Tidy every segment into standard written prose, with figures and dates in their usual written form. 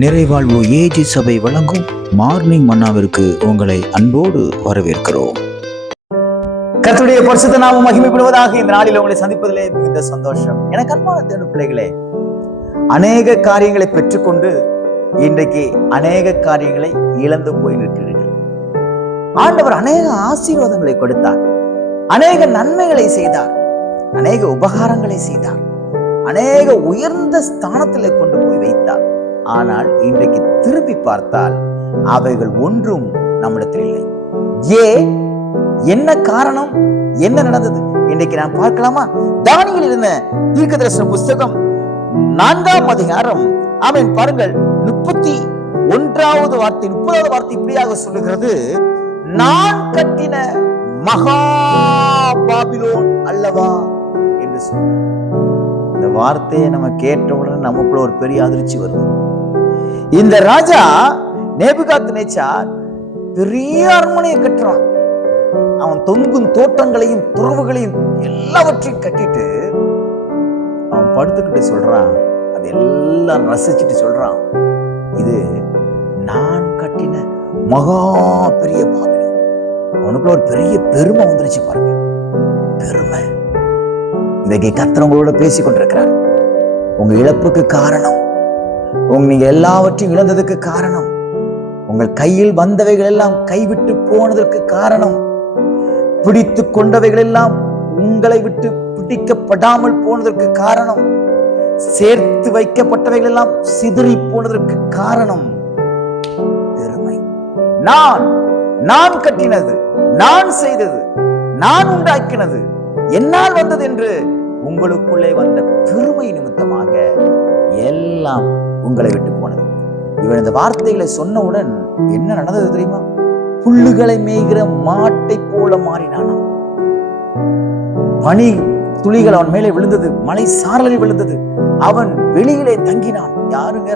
நிறைவாழ்வு AG சபை வழங்கும் morning மன்னாவிற்கு உங்களை அன்போடு வரவேற்கிறோம். கர்த்தருடைய பரிசுத்த நாமம் மகிமைப்படுவதாக. இந்த நாளில் உங்களை சந்திப்பதிலே மிகுந்த சந்தோஷம். எனக்கு அன்பான தேவனுடைய பிள்ளைகளே, அநேக காரியங்களை பெற்றுக்கொண்டு இன்றைக்கு அநேக காரியங்களை இழந்து போய் நிற்கிறீர்கள். ஆண்டவர் அநேக ஆசீர்வாதங்களை கொடுத்தார், அநேக நன்மைகளை செய்தார், அநேக உபகாரங்களை செய்தார், அநேக உயர்ந்த ஸ்தானத்திலே கொண்டு போய் வைத்தார். ஆனால் இன்றைக்கு திரும்பி பார்த்தால் அவைகள் ஒன்றும் நம்மிடத்தில் இல்லை. என்ன காரணம்? என்ன நடந்தது? இன்றைக்கு நாம் பார்க்கலாமா? தானியேல் எழுதின தீர்க்கதரிசன புஸ்தகம் 4ஆம் அதிகாரம் பாருங்கள், 31வது வார்த்தை 30வது வார்த்தை இப்படியாக சொல்லுகிறது, நான் கட்டின மகா பாபிலோன் அல்லவா என்று சொன்னார். இந்த வார்த்தையை நம்ம கேட்டவுடன் நமக்குள்ள ஒரு பெரிய அதிர்ச்சி வருது. இந்த ராஜா நேபுகாத்நேச்சார் பெரிய அரண்மனையை கட்டுறான். அவன் தொங்கும் தோட்டங்களையும் துறவுகளையும் எல்லாவற்றையும் கட்டிட்டு அவன் படுத்துக்கிட்டு சொல்றான், அது எல்லாம் ரசிச்சுட்டு சொல்றான், இது நான் கட்டின மகா பெரிய பாபிலோன். அவனுக்குள்ள ஒரு பெரிய பெருமை வந்துருச்சு பாருங்க, பெருமை. இன்றைக்கு கர்த்தர் உங்களோட பேசிக் கொண்டிருக்கிறார். உங்க இழப்புக்கு காரணம், நீங்க எல்லாவற்றையும் இழந்ததுக்கு காரணம், உங்கள் கையில் வந்தவைகள் எல்லாம் கைவிட்டு போனதற்கு காரணம், பிடித்து கொண்டவைகள் எல்லாம் உங்களை விட்டு பிடிக்கப்படாமல் போனதற்கு காரணம், சேர்த்து வைக்கப்பட்டவைகள் எல்லாம் சிதறி போனதற்கு காரணம் பெருமை. நான் கட்டினது, நான் செய்தது, நான் உண்டாக்கினது, என்னால் வந்தது என்று உங்களுக்குள்ளே வந்த பெருமை நிமித்தமாக எல்லாம் உங்களை விட்டு போனது. இவன் இந்த வார்த்தைகளை சொன்னவுடன் என்ன நடந்தது தெரியுமா? புல்லுகளை மேய்கிற மாட்டை போல மாறினானாம். பனி துளிகள் அவன் மேலே விழுந்தது, மலை சாரலில் விழுந்தது. அவன் வெளியிலே தங்கினான். யாருங்க?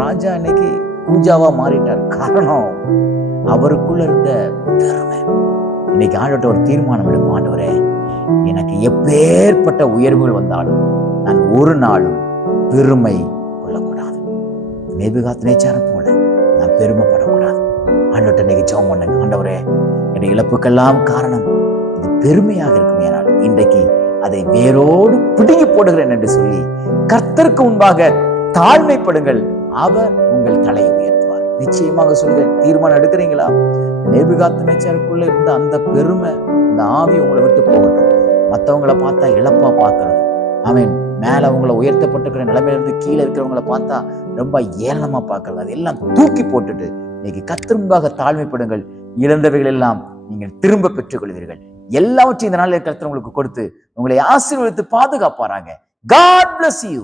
ராஜா இன்னைக்கு பூஜாவா மாறிட்டார். காரணம் அவருக்குள்ள இருந்த பெருமை. இன்னைக்கு ஆண்டவர்கிட்ட ஒரு தீர்மானம் எடுக்கும், ஆண்டவரே, எனக்கு எப்பேற்பட்ட உயர்வுகள் வந்தாலும் நான் ஒரு நாளும் பெருமை கொள்ளக்கூடாது. நேபுகாத்நேச்சாரை போல நான் பெருமைப்படக்கூடாது. ஆண்டவர்கிட்ட இன்னைக்கு ஜெபம் பண்ணுங்க, ஆண்டவரே, என்னுடைய இழப்புக்கெல்லாம் காரணம் இது பெருமையாக இருக்கும், ஏனால் இன்றைக்கு அதை வேரோடு பிடுங்கி போடுகிறேன் என்று சொல்லி கர்த்தருக்கு முன்பாக தாழ்மைப்படுங்கள். அவர் உங்கள் தலையை உயர்த்துவார். நிச்சயமாக சொல்கிறேன், தீர்மானம் எடுக்கிறீங்களா? நேபுகாத்நேச்சாருக்குள்ள இருந்த அந்த பெருமை, இந்த ஆவி உங்களை விட்டு போகட்டும். மற்றவங்களை பார்த்தா இழப்பா பார்க்கறது, மேல அவங்களை உயர்த்தப்பட்டிருக்கிற நிலைமையிலிருந்து கீழே இருக்கிறவங்களை பார்த்தா ரொம்ப ஏளனமா பார்க்கறது, அதெல்லாம் தூக்கி போட்டுட்டு இன்னைக்கு கர்த்தர் முன்பாக தாழ்மைப்படுங்கள். இழந்தவைகள் எல்லாம் நீங்கள் திரும்ப பெற்றுக் கொள்வீர்கள். எல்லாவற்றையும் இந்த நாளில் கர்த்தர் உங்களுக்கு கொடுத்து உங்களை ஆசீர்வதித்து பாதுகாப்பாராங்க. God bless you.